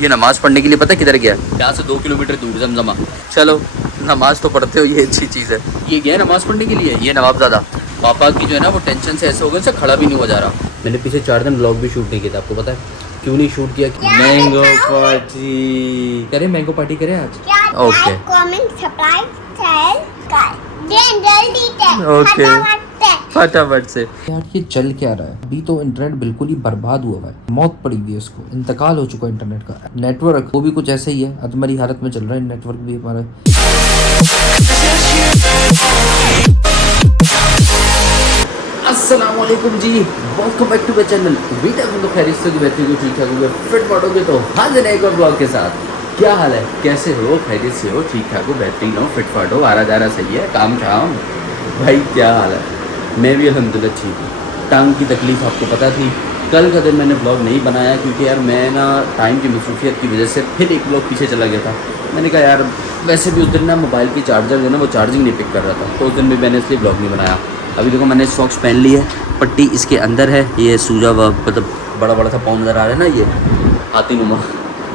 ये नमाज़ पढ़ने के लिए पता किधर गया? यहाँ से 2 किलोमीटर दूर जमजमा। चलो नमाज़ तो पढ़ते हो, ये अच्छी चीज़ है। ये गया नमाज़ पढ़ने के लिए, ये नवाबज़ादा। पापा की जो है ना वो टेंशन से ऐसे हो गए, से खड़ा भी नहीं हो जा रहा। मैंने पीछे 4 दिन ब्लॉग भी शूट नहीं किया था, आपको पता है क्यों नहीं शूट किया? मैंगो पार्टी करें, मैंगो पार्टी करें आज। ओके ओके फटाफट से। यार ये चल क्या रहा है? अभी तो इंटरनेट बिल्कुल ही बर्बाद हुआ है, मौत पड़ी हुई है इसको, इंतकाल हो चुका है इंटरनेट का। नेटवर्क वो भी कुछ ऐसे ही है, अधमरी हालत में चल रहा है नेटवर्क भी हमारा। अस्सलाम वालेकुम जी, welcome back to my channel. उम्मीद है तुम खैरियत से बेहतरीन हो, ठीक ठाक होगे, फिट फाटोगे। तो हाजिर है एक और ब्लॉग के साथ। क्या हाल है, कैसे हो? खैरियत से हो, ठीक ठाक हो, बेहतरीन हो, फिट फाट हो, आ रहा जा रहा सही है, काम शाम भाई क्या हाल है? मैं भी अल्हम्दुलिल्लाह ठीक हूँ। टांग की तकलीफ़ आपको पता थी, कल का दिन मैंने ब्लॉग नहीं बनाया क्योंकि यार मैं ना टाइम की मसरूफियत की वजह से फिर एक ब्लॉग पीछे चला गया था। मैंने कहा यार वैसे भी उस दिन ना मोबाइल की चार्जर जो है ना वो चार्जिंग नहीं पिक कर रहा था, तो उस दिन भी मैंने इसलिए ब्लॉग नहीं बनाया। अभी देखो मैंने सॉक्स पहन ली है, पट्टी इसके अंदर है, ये सूजा हुआ मतलब बड़ा बड़ा सा पाँव नज़र आ रहा है ना, ये हाथी नुमा,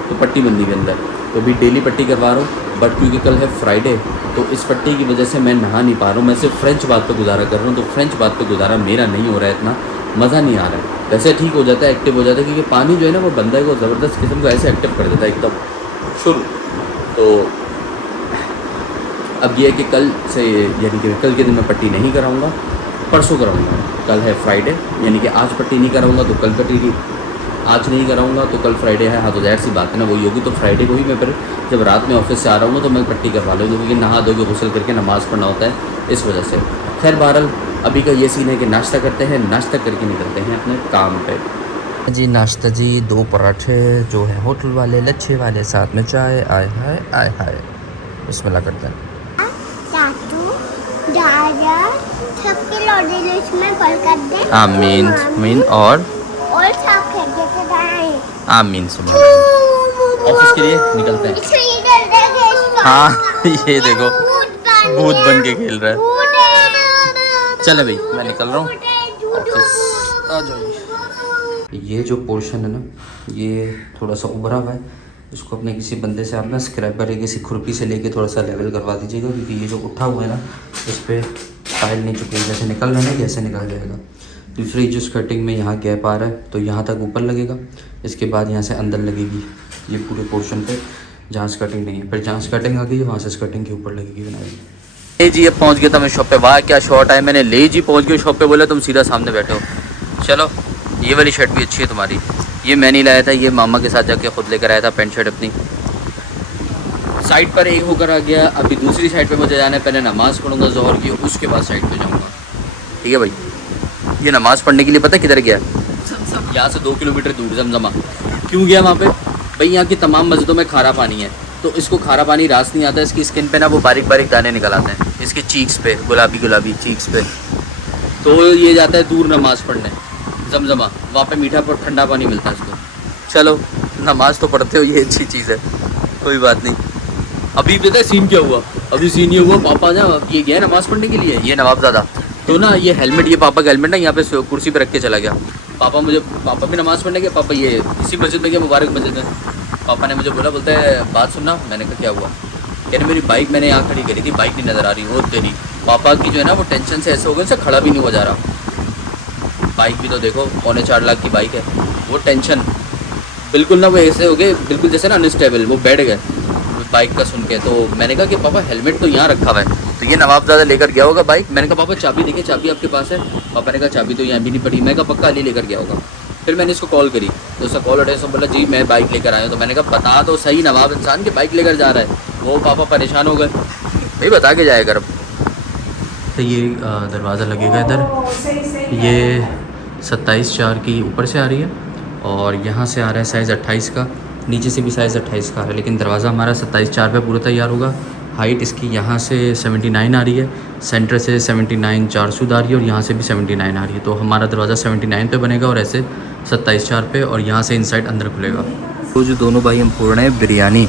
तो पट्टी बंदी के अंदर। तो अभी डेली पट्टी करवा रहा हूँ, बट क्योंकि कल है फ्राइडे तो इस पट्टी की वजह से मैं नहा नहीं पा रहा हूँ। मैं सिर्फ फ्रेंच बात पे गुजारा कर रहा हूँ, तो फ्रेंच बात पे गुजारा मेरा नहीं हो रहा है, इतना मज़ा नहीं आ रहा है। वैसे ठीक हो जाता है, एक्टिव हो जाता है, क्योंकि पानी जो है ना वो बंदे को ज़बरदस्त किस्म का ऐसे एक्टिव कर देता है एकदम शुरू। तो अब ये है कि कल से यानी कि कल के दिन मैं पट्टी नहीं कराऊँगा, परसों कराऊँगा। कल है फ्राइडे, यानी कि आज पट्टी नहीं कराऊँगा तो कल पट्टी, आज नहीं कराऊँगा तो कल फ्राइडे है। हाँ तो ज़ाहिर सी बात है ना वही होगी, तो फ्राइडे को ही मैं फिर जब रात में ऑफिस से आ रहा हूँ तो मैं पट्टी करवा लूँगी, क्योंकि नहा धो के गुस्ल करके नमाज़ पढ़ना होता है इस वजह से। खैर बहरहाल अभी का ये सीन है कि नाश्ता करते हैं, नाश्ता करके निकलते हैं अपने काम पे जी। नाश्ता जी 2 पराठे जो है होटल वाले लच्छे वाले, साथ में चाय, आय हाय आय हाय, बिस्मिल्लाह करते हैं। आमीन आमीन और आमीन। सुबह ऑफिस के लिए निकलते हैं। हाँ ये देखो भूत बन के खेल रहा है। चले भाई मैं निकल रहा हूँ ऑफिस, आ जाओ। ये जो पोर्शन है ना ये थोड़ा सा उभरा हुआ है, इसको अपने किसी बंदे से आप ना स्क्रैपर या किसी खुरपी से लेके थोड़ा सा लेवल करवा दीजिएगा, क्योंकि ये जो उठा हुआ है ना इस पर फाइल नहीं चुकी, जैसे निकल रहा है ना ऐसे निकल जाएगा। दूसरी जो स्कर्टिंग में यहाँ गैप आ रहा है तो यहाँ तक ऊपर लगेगा, इसके बाद यहाँ से अंदर लगेगी ये पूरे पोर्शन पे जहाँ स्कर्टिंग नहीं है, फिर जहाँ स्कर्टिंग आ गई है वहाँ से स्कर्टिंग के ऊपर लगेगी बनाएगी। जी अब पहुँच गया था मैं शॉप पे, वाह क्या शॉट है, मैंने ले जी पहुँच गया शॉप पे, बोला तुम सीधा सामने बैठे हो। चलो ये वाली शर्ट भी अच्छी है तुम्हारी, ये मैं नहीं लाया था, ये मामा के साथ जाके खुद लेकर आया था पैंट शर्ट अपनी। साइड पर एक होकर आ गया, अभी दूसरी साइड पे मुझे जाना है, पहले नमाज़ पढ़ूंगा ज़ोहर की, उसके बाद साइड पे जाऊंगा। ठीक है भाई, ये नमाज़ पढ़ने के लिए पता किधर गया? यहाँ से 2 किलोमीटर दूर जमजमा। क्यों गया वहाँ पे? भाई यहाँ की तमाम मस्जिदों में खारा पानी है, तो इसको खारा पानी रास नहीं आता, इसकी स्किन पे ना वो बारीक बारीक दाने निकल आते हैं, इसके चीक्स पे गुलाबी गुलाबी चीक्स पे, तो ये जाता है दूर नमाज़ पढ़ने जमजमा, वहाँ पे मीठा पर ठंडा पानी मिलता है इसको। चलो नमाज़ तो पढ़ते हो, ये अच्छी चीज़ है, कोई बात नहीं। अभी पता है सीन क्या हुआ? अभी सीन ये हुआ, पापा ना ये गया नमाज़ पढ़ने के लिए, ये नवाबज़ादा, तो ना ये हेलमेट, ये पापा का हेलमेट ना यहाँ पे कुर्सी पे रख के चला गया। पापा भी नमाज़ पढ़ने गए, पापा ये इसी मस्जिद में गया, मुबारक मस्जिद में। पापा ने मुझे बोला, बोलता है बात सुनना। मैंने कहा क्या हुआ? कह रहे मेरी बाइक मैंने यहाँ खड़ी करी थी, बाइक नहीं नज़र आ रही। वो तेरी पापा की जो है ना वो टेंशन से ऐसे हो गए, से खड़ा भी नहीं हो जा रहा। बाइक भी तो देखो 4.25 लाख की बाइक है, वो टेंशन बिल्कुल ना वो ऐसे हो गए, बिल्कुल जैसे ना अनस्टेबल, वो बैठ गए बाइक का सुन के। तो मैंने कहा कि पापा हेलमेट तो यहाँ रखा हुआ है, तो ये नवाबज़ादा लेकर गया होगा बाइक। मैंने कहा पापा चाबी देखिए, चाबी आपके पास है? पापा ने कहा चाबी तो यहाँ भी नहीं पड़ी। मैं कहा पक्का अली लेकर गया होगा। फिर मैंने इसको कॉल करी तो उसका कॉल उठाया, सब बोला जी मैं बाइक लेकर आया हूँ। तो मैंने कहा बता तो सही, नवाब इंसान के बाइक लेकर जा रहा है। वो पापा परेशान हो गए, भाई बता के जाएगा। अब तो ये दरवाज़ा लगेगा इधर, ये 27/4 की ऊपर से आ रही है, और यहाँ से आ रहा है साइज़ 28 का, नीचे से भी साइज़ 28 का आ रहा है, लेकिन दरवाज़ा हमारा 27/4 पे पूरा तैयार होगा। हाइट इसकी यहाँ से 79 आ रही है, सेंटर से 79 4 सूद आ रही है, और यहाँ से भी 79 आ रही है। तो हमारा दरवाज़ा 79 पे बनेगा और ऐसे 27/4 पे, और यहाँ से इनसाइड अंदर खुलेगा। तो जो दोनों भाई हम फोड़ रहे हैं biryani.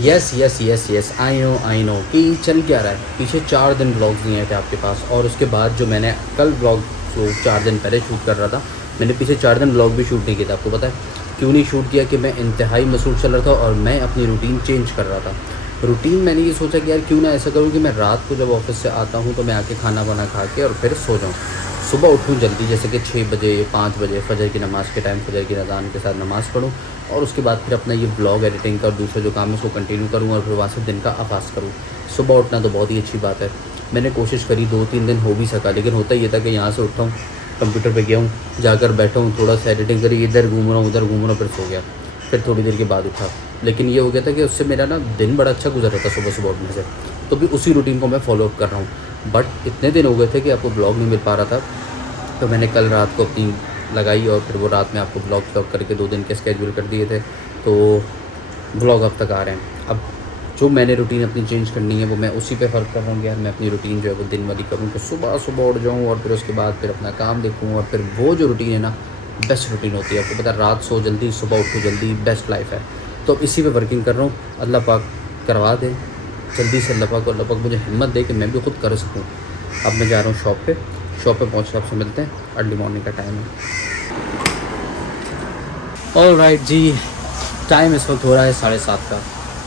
Yes yes yes yes I know कि चल क्या रहा है। पीछे 4 दिन ब्लॉग्स नहीं आए थे आपके पास, और उसके बाद जो मैंने कल ब्लॉग जो 4 दिन पहले शूट कर रहा था मैंने पीछे 4 दिन ब्लॉग भी शूट नहीं किया था। आपको पता है क्यों नहीं शूट किया? कि मैं इंतहाई मसरूफ़ चल रहा था और मैं अपनी रूटीन चेंज कर रहा था। रूटीन मैंने ये सोचा कि यार क्यों ना ऐसा करूँ कि मैं रात को जब ऑफिस से आता हूँ तो मैं आके खाना वाना खा के और फिर सो जाऊँ। सुबह उठूँ जल्दी, जैसे कि 6 बजे 5 बजे फजर की नमाज़ के टाइम फजर की अज़ान के साथ नमाज़ पढ़ूँ और उसके बाद फिर अपना ये ब्लॉग एडिटिंग का और दूसरा जो काम है उसको कंटिन्यू करूँ और फिर वहाँ से दिन का आगाज़ करूँ। सुबह उठना तो बहुत ही अच्छी बात है। मैंने कोशिश करी 2-3 दिन हो भी सका, लेकिन होता ये था कि यहाँ से उठा हूँ, कंप्यूटर पे गया हूँ, जाकर बैठा हूँ, थोड़ा सा एडिटिंग करी, इधर घूम रहा हूँ उधर घूम रहा हूँ, फिर सो गया। फिर थोड़ी देर के बाद उठा, लेकिन ये हो गया था कि उससे मेरा ना दिन बड़ा अच्छा गुजर रहा था सुबह सुबह उठने से। तो भी उसी रूटीन को मैं फॉलो अप कर रहा हूँ। बट इतने दिन हो गए थे कि आपको ब्लॉग नहीं मिल पा रहा था, तो मैंने कल रात को अपनी लगाई और फिर वो रात में आपको ब्लॉग स्टॉप करके 2 दिन के स्केड्यूल कर दिए थे, तो ब्लॉग अब तक आ रहे हैं। अब जो मैंने रूटीन अपनी चेंज करनी है वो मैं उसी पे फ़र्क कर रहा हूँ कि यार मैं अपनी रूटीन जो है वो दिन वाली करूँ, तो सुबह सुबह उठ जाऊँ और फिर उसके बाद फिर अपना काम देखूँ और फिर वो जो रूटीन है ना बेस्ट रूटीन होती है। आपको पता है रात सो जल्दी सुबह उठो जल्दी, बेस्ट लाइफ है। तो अब इसी पे वर्किंग कर रहा हूँ। अल्लाह पाक करवा दे जल्दी से, अल्लाह पाक मुझे हिम्मत दे कि मैं भी खुद कर सकूँ। अब मैं जा रहा हूँ शॉप पे पहुँच के आपसे मिलते हैं। अर्ली मॉर्निंग का टाइम है। ऑल राइट जी, टाइम इस वक्त हो रहा है 7:30 का।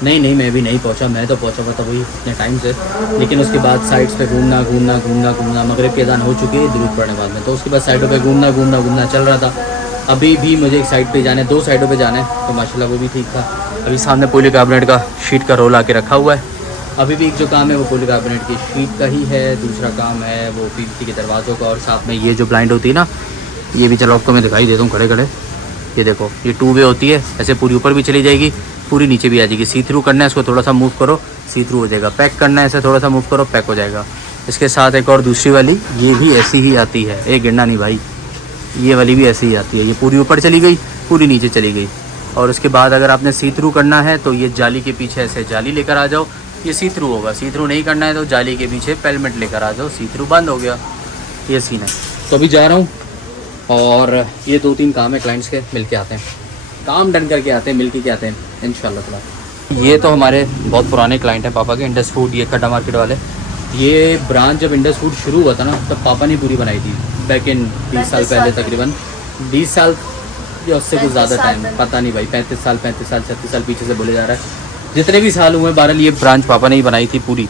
नहीं मैं भी नहीं पहुंचा, मैं तो पहुंचा हुआ था वही इतने टाइम से, लेकिन उसके बाद साइड्स पे घूमना मगरिब की अज़ान हो चुकी है दुरूद पढ़ने बाद में, तो उसके बाद साइडों पे घूमना चल रहा था। अभी भी मुझे एक साइड पे जाना है, 2 साइडों पे जाना है, तो माशाल्लाह वो भी ठीक था। अभी सामने पॉलीकार्बोनेट का शीट का रोल आके रखा हुआ है। अभी भी एक जो काम है वो पॉलीकार्बोनेट की शीट का ही है, दूसरा काम है वो पीवीसी के दरवाज़ों का, और साथ में ये जो ब्लाइंड होती है ना, ये भी चलो आपको मैं दिखाई देता हूँ खड़े। ये देखो ये 2 वे होती है, ऐसे पूरी ऊपर भी चली जाएगी, पूरी नीचे भी आ जाएगी। सी थ्रू करना है इसको थोड़ा सा मूव करो, सी थ्रू हो जाएगा। पैक करना है ऐसे थोड़ा सा मूव करो, पैक हो जाएगा। इसके साथ एक और दूसरी वाली ये भी ऐसी ही आती है, एक गिरना नहीं भाई, ये वाली भी ऐसी ही आती है। ये पूरी ऊपर चली गई, पूरी नीचे चली गई। और उसके बाद अगर आपने सी थ्रू करना है तो ये जाली के पीछे ऐसे जाली लेकर आ जाओ, ये सी थ्रू होगा। सी थ्रू नहीं करना है तो जाली के पीछे पेलमेट लेकर आ जाओ, सी थ्रू बंद हो गया। ये सीन है। तो अभी जा रहा हूँ और ये 2-3 काम है क्लाइंट्स के, मिल के आते हैं, काम डन करके आते हैं, मिल के आते हैं इंशाल्लाह ताला। ये तो हमारे बहुत पुराने क्लाइंट हैं पापा के, इंडस फूड, ये खड्डा मार्केट वाले। ये ब्रांच जब इंडस फूड शुरू हुआ था ना तब पापा ने पूरी बनाई थी, बैक इन 20 साल पहले, तकरीबन 20 साल या उससे कुछ ज़्यादा टाइम, पता नहीं भाई, 35 साल 36 साल पीछे से बोले जा रहा है। जितने भी साल हुए बहरहाल ये ब्रांच पापा ने ही बनाई थी पूरी।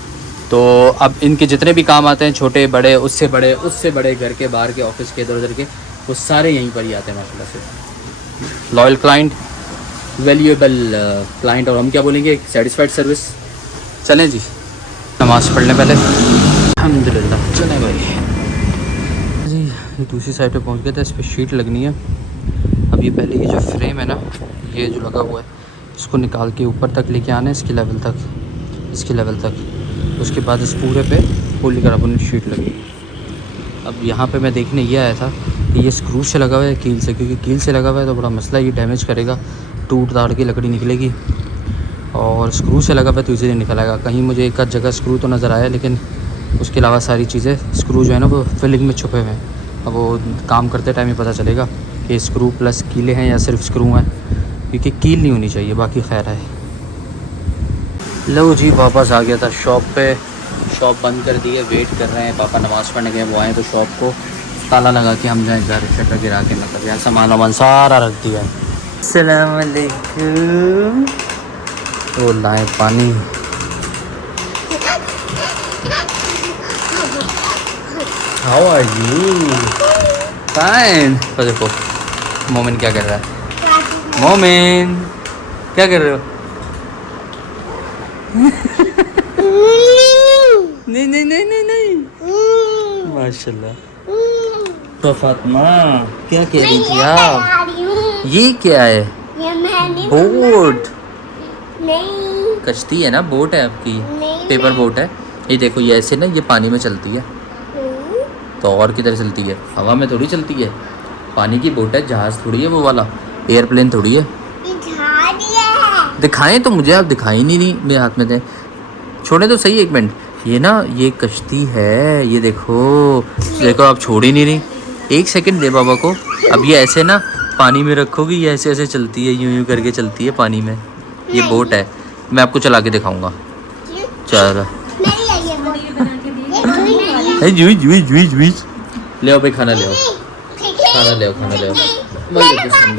तो अब इनके जितने भी काम आते हैं, छोटे बड़े, उससे बड़े, घर के बाहर के, ऑफिस के, इधर उधर के, वो सारे यहीं पर ही आते हैं माशाल्लाह से। लॉयल क्लाइंट, वैल्यूएबल क्लाइंट, और हम क्या बोलेंगे, सेटिस्फाइड सर्विस। चलें जी नमाज़ पढ़ने पहले, अल्हम्दुलिल्लाह। चलें भाई जी, ये दूसरी साइड पे पहुंच गए थे, इस पर शीट लगनी है। अब ये पहले ये जो फ्रेम है ना, ये जो लगा हुआ है, इसको निकाल के ऊपर तक लेके आना है, इसकी लेवल तक। उसके बाद इस पूरे पे पॉलीकार्बोनेट शीट लगेगी। अब यहाँ पे मैं देखने ये आया था कि ये स्क्रू से लगा हुआ है कील से, क्योंकि कील से लगा हुआ है तो बड़ा मसला, ये डैमेज करेगा, टूट ताड़ की लकड़ी निकलेगी। और स्क्रू से लगा हुआ है तो इजीली निकल आएगा। कहीं मुझे एक आध जगह स्क्रू तो नज़र आया, लेकिन उसके अलावा सारी चीज़ें, स्क्रू जो है ना वो फिलिंग में छुपे हुए हैं। अब वो काम करते टाइम ही पता चलेगा कि स्क्रू प्लस कीलें हैं या सिर्फ स्क्रू हैं, क्योंकि कील नहीं होनी चाहिए, बाकी खैर है। लो जी वापस आ गया था शॉप पे, शॉप बंद कर दी है, वेट कर रहे हैं, पापा नमाज़ पढ़ने गए, वो आए तो शॉप को ताला लगा के हम जाए घर, शटर गिरा के, मतलब यार सामान वामान सारा रख दिया है। अस्सलाम वालेकुम। तो लाए पानी, हाउ आर यू? फाइन। तो देखो मोमिन क्या कर रहा है, मोमिन क्या कर रहे हो? नहीं माशाल्लाह। तो फातिमा क्या कह रही थी आप? ये क्या है? बोट नहीं, कश्ती है ना, बोट है आपकी, पेपर बोट है। ये देखो ये ऐसे ना, ये पानी में चलती है, तो और किधर चलती है? हवा में थोड़ी चलती है, पानी की बोट है, जहाज़ थोड़ी है वो वाला, एयरप्लेन थोड़ी है। दिखाएं तो मुझे, आप दिखाई नहीं मेरे हाथ में दे, छोड़े तो सही एक मिनट। ये ना ये कश्ती है, ये देखो आप छोड़ ही नहीं रही, 1 सेकंड दे बाबा को। अब ये ऐसे ना पानी में रखोगी, ये ऐसे ऐसे चलती है, यूं करके चलती है पानी में। ये बोट है, मैं आपको चला के दिखाऊंगा। चलो ले आओ भाई, खाना ले आओ, खाना ले आओ, खाना ले आओ। वालेकुम सलाम।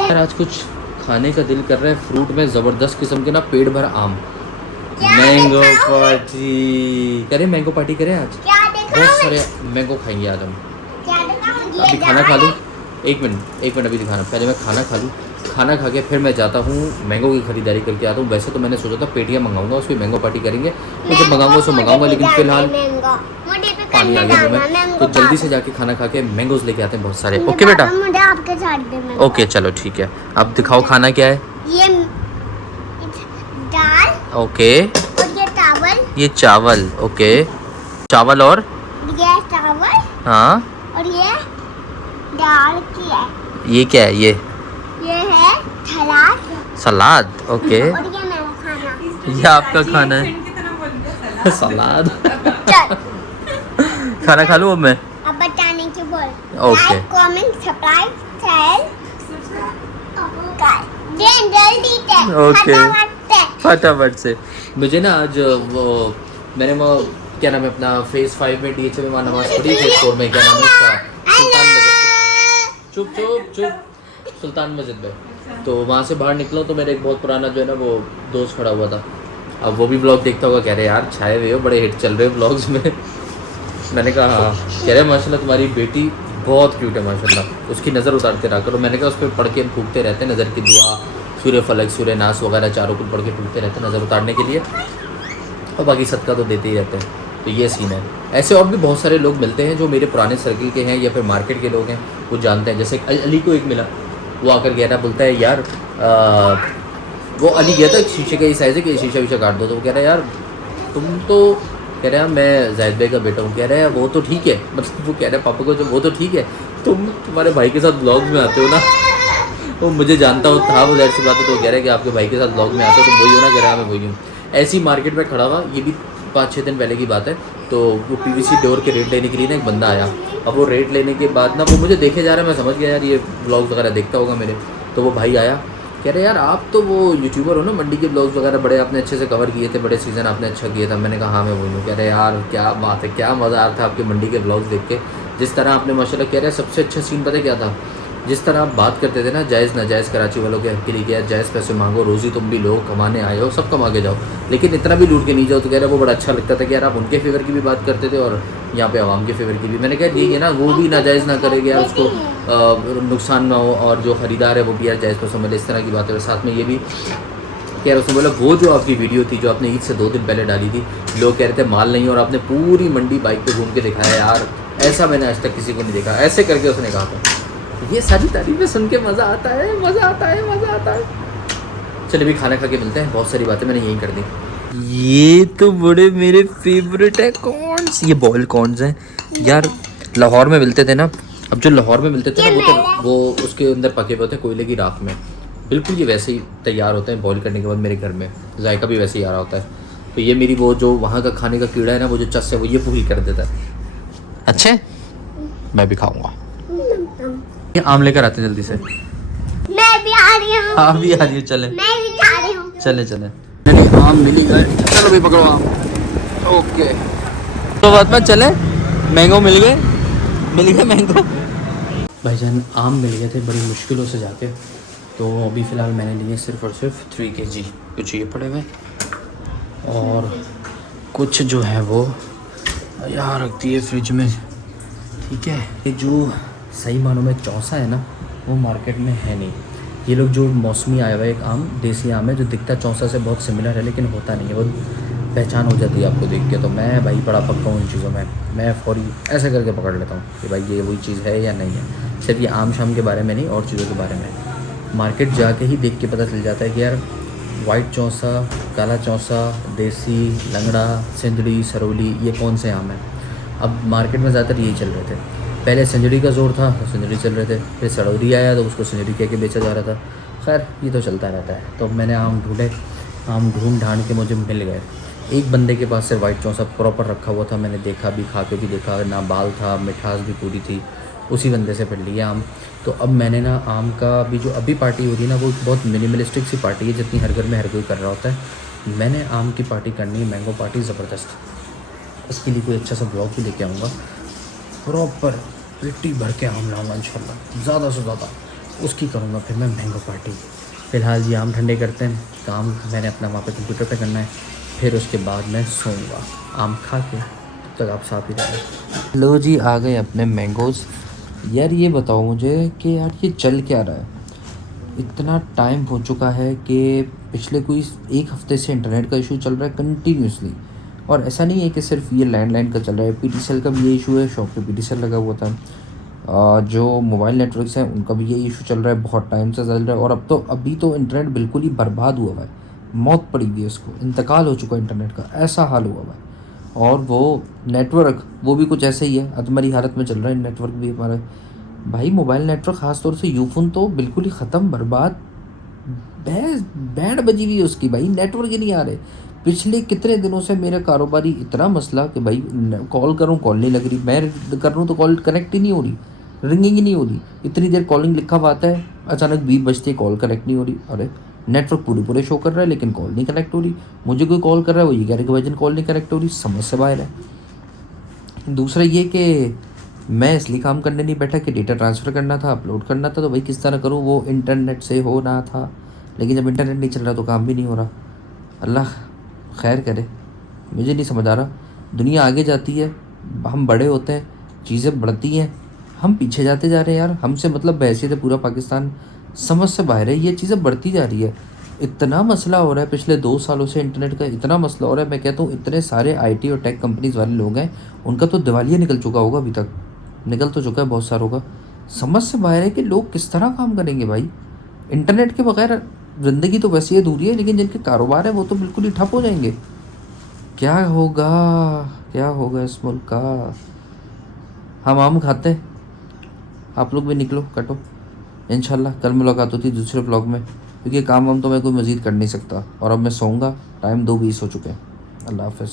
यार आज कुछ खाने का दिल कर रहा है। फ्रूट में ज़बरदस्त किस्म के ना पेट भर आम। मैंगो पार्टी करें, मैंगो पार्टी करें आज। बहुत सारे मैंगो खाएंगे आज हम। अभी खाना खा लूँ, एक मिनट अभी दिखाना। पहले मैं खाना खा लूँ, खाना खा के फिर मैं जाता हूँ मैंगो की खरीदारी करके आता हूँ। वैसे तो मैंने सोचा था पेटियाँ मंगाऊंगा, उसमें मैंगो पार्टी करेंगे। मैं जब मंगाऊंगा उसमें मंगाऊंगा, लेकिन फिलहाल पानी आ गया मैं, तो जल्दी से जाके खाना खा के मैंगोज लेके आते हैं बहुत सारे। ओके बेटा, ओके चलो ठीक है। अब दिखाओ खाना क्या है। ये दाल, ओके, और ये चावल, ये चावल, ओके चावल, और ये चावल, हाँ, और ये दाल की है। ये क्या है? ये है सलाद, सलाद, ओके। और ये मेरा खाना। ये आपका खाना है सलाद। चल खाना खा लूँ अब मैं? अब बताने के बोल। Okay. Like, comment, subscribe, share, जल्दी से, ओके। फटाफट से। फटाफट से। मुझे ना आज वो मैंने वो क्या नाम है अपना फेज 5 में DH में नमाज पढ़ी, फेज 4 में क्या नाम है उसका, सुल्तान मस्जिद। चुप चुप चुप, सुल्तान मस्जिद में। तो वहाँ से बाहर निकला तो मेरा एक बहुत पुराना जो है ना वो दोस्त खड़ा हुआ था। अब वो भी ब्लॉग देखता होगा, कह रहे यार छाए हुए हो, बड़े हिट चल रहे हो ब्लॉग्स में। मैंने कहा हाँ। कह रहे माशाल्लाह तुम्हारी बेटी बहुत क्यूट है माशाल्लाह, उसकी नज़र उतारते रहा करो। मैंने कहा उस पर पढ़ के फूकते रहते हैं, नज़र की दुआ, सूर्य फलक, सूर्य नास वगैरह चारों को पढ़ के फूकते रहते हैं नज़र उतारने के लिए, और बाकी सदका तो देते ही रहते हैं। तो ये सीन है। ऐसे और भी बहुत सारे लोग मिलते हैं जो मेरे पुराने सर्किल के हैं या फिर मार्केट के लोग हैं, वो जानते हैं। जैसे अली को एक मिला, वो आकर कह रहा, बोलता है यार वो अली गया था शीशे का ही साइज़ है कि शीशा वीशा काट दो। तो वो कह रहा है यार तुम तो, कह रहा है मैं जाहिद भाई का बेटा हूँ। कह रहा है वो तो ठीक है, मतलब वो कह रहा है पापा को, जो वो तो ठीक है, तुम्हारे भाई के साथ ब्लॉग में आते हो ना। वो मुझे जानता हूँ था, वो ज़ाहिर सी बात है। तो कह रहा है कि आपके भाई के साथ ब्लॉग में आते हो, तुम वही हो ना? कह रहा है मैं वही हूँ। ऐसी मार्केट में खड़ा हुआ, ये भी 5-6 दिन पहले की बात है। तो वो PVC डोर के रेट लेने के लिए ना एक बंदा आया। अब वो रेट लेने के बाद ना वो मुझे देखे जा रहा है, मैं समझ गया यार ये ब्लॉग्स वगैरह देखता होगा मेरे। तो वो भाई आया, कह रहे यार आप तो वो यूट्यूबर हो ना, मंडी के ब्लॉग्स वगैरह बड़े आपने अच्छे से कवर किए थे, बड़े सीज़न आपने अच्छा किया था। मैंने कहा हाँ मैं वही हूँ। कह रहे यार क्या बात है, क्या मज़ा आ रहा था आपके मंडी के ब्लॉग्स देख के। जिस तरह आपने माशाल्लाह, कह रहे सबसे अच्छा सीन पता क्या था, जिस तरह आप बात करते थे ना जायज़ नाजायज़ कराची वालों के हक़ के लिए, क्या जायज़ पैसे मांगो, रोज़ी तुम भी लो, कमाने आए हो, सब कमा के जाओ, लेकिन इतना भी लूट के नहीं जाओ। तो कह रहे वो बड़ा अच्छा लगता था कि यार आप उनके फेवर की भी बात करते थे और यहाँ पे आवाम के फेवर की भी। मैंने कहा ये ना वो भी नाजायज़ ना करेगा यार, उसको नुकसान ना हो, और जो ख़रीदार है वो भी यार जायज़ पैसों में ले, इस तरह की बात है। साथ में ये भी कह रहा, उसने बोला वो जो आपकी वीडियो थी जो आपने ईद से 2 दिन पहले डाली थी, लोग कह रहे थे माल नहीं, और आपने पूरी मंडी बाइक पे घूम के दिखाया यार, ऐसा मैंने आज तक किसी को नहीं देखा। ऐसे करके उसने कहा था। ये सारी तारीफें सुन के मज़ा आता है, मज़ा आता है, मज़ा आता है। चलिए भी खाना खा के मिलते हैं, बहुत सारी बातें मैंने यहीं कर दी। ये तो बड़े मेरे फेवरेट है कॉर्न्स। ये बॉयल कॉर्न्स हैं यार, लाहौर में मिलते थे ना। अब जो लाहौर में मिलते थे ना वो उसके अंदर पके हुए होते हैं कोयले की राख में, बिल्कुल ये वैसे ही तैयार होते हैं बॉईल करने के बाद मेरे घर में, जायका भी वैसे ही आ रहा होता है। तो ये मेरी वो जो वहाँ का खाने का कीड़ा है ना, वो जो चस है वो ये पूरी कर देता है। अच्छे, मैं भी खाऊंगा। ये आम लेकर आते जल्दी से। मैं भी आ रही हूँ। आप भी आ रही हो? चले, मैं भी जा रही हूँ। चले चले। नहीं आम मिल ही गए, चलो भी पकड़ो आम। ओके तो बात में चले, मैंगो मिल गए मैंगो। भाईजान आम मिल गए थे बड़ी मुश्किलों से जाके। तो अभी फ़िलहाल मैंने लिए सिर्फ और सिर्फ 3 kg कुछ ये पड़े हुए, और कुछ जो है वो यहाँ रख दिए फ्रिज में। ठीक है, ये जो सही मानों में चौसा है ना, वो मार्केट में है नहीं। ये लोग जो मौसमी आया हुआ है एक आम, देसी आम है जो दिखता चौसा से बहुत सिमिलर है लेकिन होता नहीं है, वो पहचान हो जाती है आपको देख के। तो मैं भाई बड़ा पक्का हूँ इन चीज़ों में, मैं फौरी ऐसे करके पकड़ लेता हूँ कि भाई ये वही चीज़ है या नहीं है। सिर्फ ये आम शाम के बारे में नहीं, और चीज़ों के बारे में मार्केट जाके ही देख के पता चल जाता है कि यार वाइट चौसा, काला चौसा, देसी, लंगड़ा, सिंदड़ी, सरोली, ये कौन से आम हैं। अब मार्केट में ज़्यादातर यही चल रहे थे। पहले सिंजड़ी का ज़ोर था तो सिंजड़ी चल रहे थे, फिर सड़ौरी आया तो उसको सिंजड़ी कह के बेचा जा रहा था। खैर ये तो चलता रहता है। तो मैंने आम ढूंढे, आम ढूंढ ढांड के मुझे मिल गए। एक बंदे के पास से वाइट चौसा प्रॉपर रखा हुआ था, मैंने देखा भी, खा के भी देखा, ना बाल था, मिठास भी पूरी थी, उसी बंदे से फिर लिया आम। तो अब मैंने ना आम का भी जो अभी पार्टी हो रही है ना, वो बहुत मिनिमलिस्टिक सी पार्टी है जितनी हर घर में हर कोई कर रहा होता है। मैंने आम की पार्टी करनी है, मैंगो पार्टी ज़बरदस्त। इसके लिए कोई अच्छा सा ब्लॉग भी लेके आऊँगा, प्रॉपर पेटी भर के आम लाऊंगा इंशाल्लाह, ज़्यादा से ज़्यादा उसकी करूँगा फिर मैं मैंगो पार्टी। फ़िलहाल जी आम ठंडे करते हैं, काम मैंने अपना वहाँ पे कंप्यूटर पे करना है, फिर उसके बाद मैं सोऊंगा आम खा के। तब तक आप साथ ही रहें। लो जी आ गए अपने मैंगोज़। यार ये बताओ मुझे कि यार ये चल क्या रहा है? इतना टाइम हो चुका है कि पिछले कोई 1 हफ़्ते से इंटरनेट का इशू चल रहा है कंटिन्यूसली। और ऐसा नहीं है कि सिर्फ ये लैंडलाइन का चल रहा है, पीटीसीएल का भी ये इशू है, शॉप पे पीटीसीएल लगा हुआ था। जो मोबाइल नेटवर्क्स हैं उनका भी ये इशू चल रहा है, बहुत टाइम से चल रहा है। और अब तो अभी तो इंटरनेट बिल्कुल ही बर्बाद हुआ हुआ है, मौत पड़ी हुई है उसको, इंतकाल हो चुका है इंटरनेट का, ऐसा हाल हुआ हुआ है। और वो नेटवर्क वो भी कुछ ऐसे ही है, अधमरी हालत में चल रहा है नेटवर्क भी हमारा। भाई मोबाइल नेटवर्क ख़ासतौर से यूफोन तो बिल्कुल ही ख़त्म, बर्बाद, बैंड बजी हुई है उसकी भाई, नेटवर्क ही नहीं आ रहे। पिछले कितने दिनों से मेरा कारोबारी इतना मसला कि भाई कॉल करूँ कॉल नहीं लग रही, मैं कर रहा हूँ तो कॉल कनेक्ट ही नहीं हो रही, रिंगिंग ही नहीं हो रही। इतनी देर कॉलिंग लिखा हुआ आता है, अचानक 20 बजते कॉल कनेक्ट नहीं हो रही। अरे नेटवर्क पूरे शो कर रहा है लेकिन कॉल नहीं कनेक्ट हो रही। मुझे कोई कॉल कर रहा है, वो ये कह रहे कि भाई जन कॉल नहीं कनेक्ट हो रही, समझ से बाहर है। दूसरा ये कि मैं इसलिए काम करने नहीं बैठा कि डेटा ट्रांसफ़र करना था, अपलोड करना था, तो भाई किस तरह करूँ, वो इंटरनेट से होना था। लेकिन जब इंटरनेट नहीं चल रहा तो काम भी नहीं हो रहा। अल्लाह खैर करे, मुझे नहीं समझ आ रहा। दुनिया आगे जाती है, हम बड़े होते हैं, चीज़ें बढ़ती हैं, हम पीछे जाते जा रहे हैं यार। हमसे मतलब बहसीत है पूरा पाकिस्तान, समझ से बाहर है, ये चीज़ें बढ़ती जा रही है। इतना मसला हो रहा है पिछले 2 सालों से, इंटरनेट का इतना मसला हो रहा है। मैं कहता हूँ इतने सारे आईटी और टेक कंपनीज़ वाले लोग हैं, उनका तो दिवालिया निकल चुका होगा, अभी तक निकल तो चुका है बहुत सारों का। समझ से बाहर है कि लोग किस तरह काम करेंगे भाई। इंटरनेट के बगैर ज़िंदगी तो वैसे ही अधूरी है, लेकिन जिनके कारोबार है वो तो बिल्कुल ही ठप हो जाएंगे। क्या होगा, क्या होगा इस मुल्क का। हम आम खाते हैं, आप लोग भी निकलो कटो। इंशाल्लाह कल मुलाकात होती है दूसरे ब्लॉग में, क्योंकि काम वाम तो मैं कोई मज़ीद कर नहीं सकता। और अब मैं सोऊंगा, टाइम 2:20 हो चुके हैं। अल्लाह हाफ़िज़।